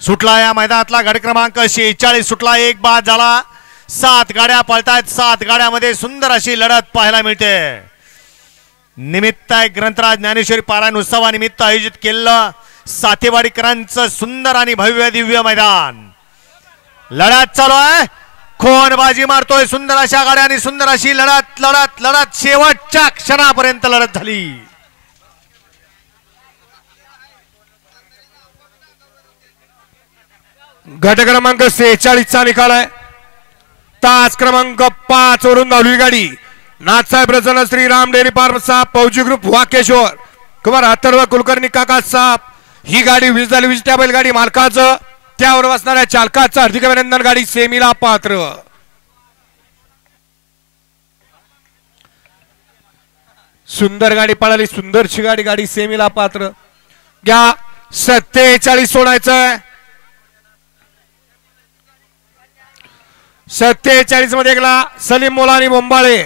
सुटला या मैदानातला गाडी क्रमांक 46 सुटला, एक बाद झाला। 7 गाड्या पळतायत, 7 गाड्यामध्ये सुंदर अशी लढत पाहायला मिळते। निमित्त आहे ग्रंथराज ज्ञानेश्वरी पारायण उत्सवानिमित्त आयोजित केलेलं सातेवाडीकरांचं सुंदर आणि भव्य दिव्य मैदान। लढत चालू आहे, कोण बाजी मारतोय, सुंदर अशा गाड्या आणि सुंदर अशी लढत लढत लढत शेवटच्या क्षणापर्यंत लढत झाली। गट क्रमांक 46 चा निकाल आहे। तास क्रमांक 5 वरून धावली गाडी नाथसाहेब रचना श्रीराम डेअरी फार्म साहेब, फौजी ग्रुप वाकेश्वर, कुमार अथर्व कुलकर्णी काका साहेब। ही गाडी वीज झाली, वीज त्या बैलगाडी मालकाचं, त्यावर बसणाऱ्या चालकाचं हार्दिक अभिनंदन। गाडी सेमीला पात्र। सुंदर गाडी पळाली, सुंदरची गाडी, गाडी सेमीला पात्र। घ्या 47 सोडायचं, 47 मध्ये गेला सलीम मोलानी बोंबाळे।